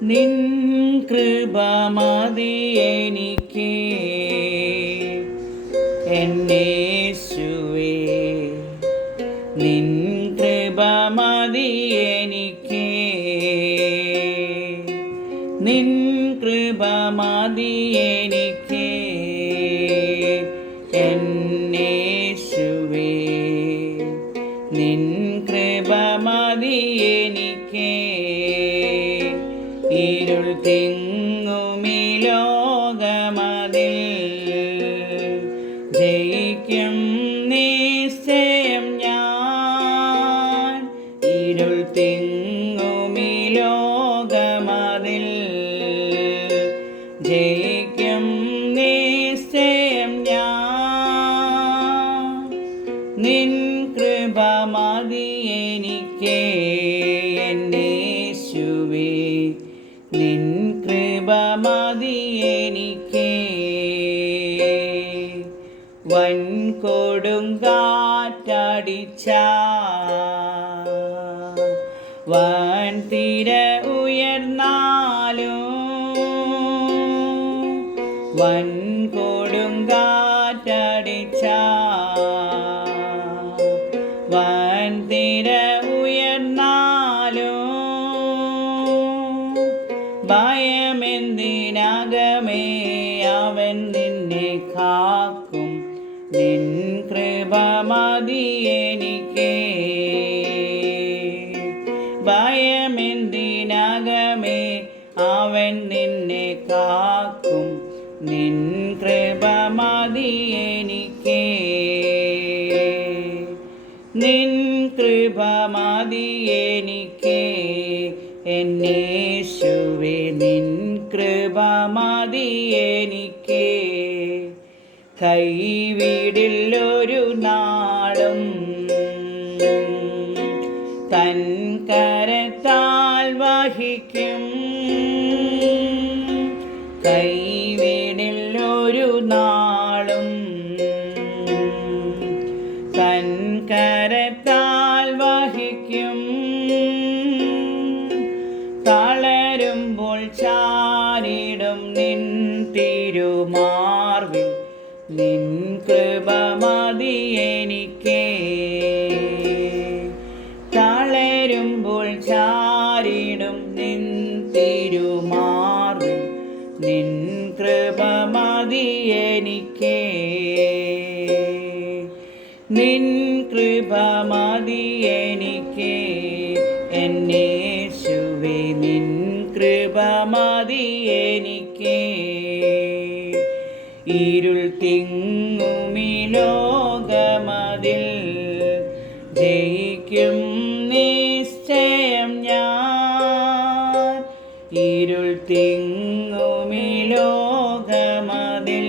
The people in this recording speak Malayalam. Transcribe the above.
നിൻ കൃപ മതി എനിക്ക് എന്നേശുവേ, നിൻ കൃപ മതി എനിക്ക്, നിൻ കൃപ മതി എനിക്ക് എന്നേശുവേ, നിൻ കൃപ മതി എനിക്ക്. ഇരുൾ തിങ്ങുമി ലോകമതിൽ ജയിക്കും നിശ്ചയം ഞാൻ. ഇരുൾ തിങ്ങുമി ലോകമതിൽ ജയിക്കും നിശ്ചയം ഞാൻ. നിൻ കൃപ മതി എനിക്ക് എന്നേശുവേ, നിൻ കൃപ മതി എനിക്ക്. വൻകൊടുങ്കാറ്റടിച്ചാൽ വൻതിര ഉയർന്നാലും, വൻകൊടുങ്കാറ്റടിച്ചാൽ വൻതിര ഉയർന്നാലും ഭയമെന്തിനകമേ, അവൻ നിന്നെ കാക്കും. നിൻ കൃപ മതി എനിക്ക്. ഭയമെന്തിനകമേ, അവൻ നിന്നെ കാക്കും. നിൻ കൃപ മതി എനിക്ക്, നിൻ കൃപ മതി എനിക്ക് എന്നേശുവേ, നിൻ കൃപ മതി എനിക്ക്. കൈവിടില്ലൊരു നാളും തൻ കരത്താൽ വഹിക്കും. കൈവിടില്ലൊരു നാളും തൻ കരത്താൽ വഹിക്കും. തളരുമ്പോൾ ചാരിടും നിൻ തിരുമാർവിൽ, നിൻ കൃപ മതി എനിക്ക്. തളരുമ്പോൾ ചാരിടും നിൻ തിരുമാർവിൽ, നിൻ കൃപ മതി എനിക്ക്. നിൻ കൃപ മതി എനിക്ക് എന്നേശുവേ, നിൻ കൃപ മതി എനിക്ക്. ഇരുൾ തിങ്ങുമി ലോകമതിൽ ജയിക്കും നിശ്ചയം ഞാൻ. ഇരുൾ തിങ്ങുമി ലോകമതിൽ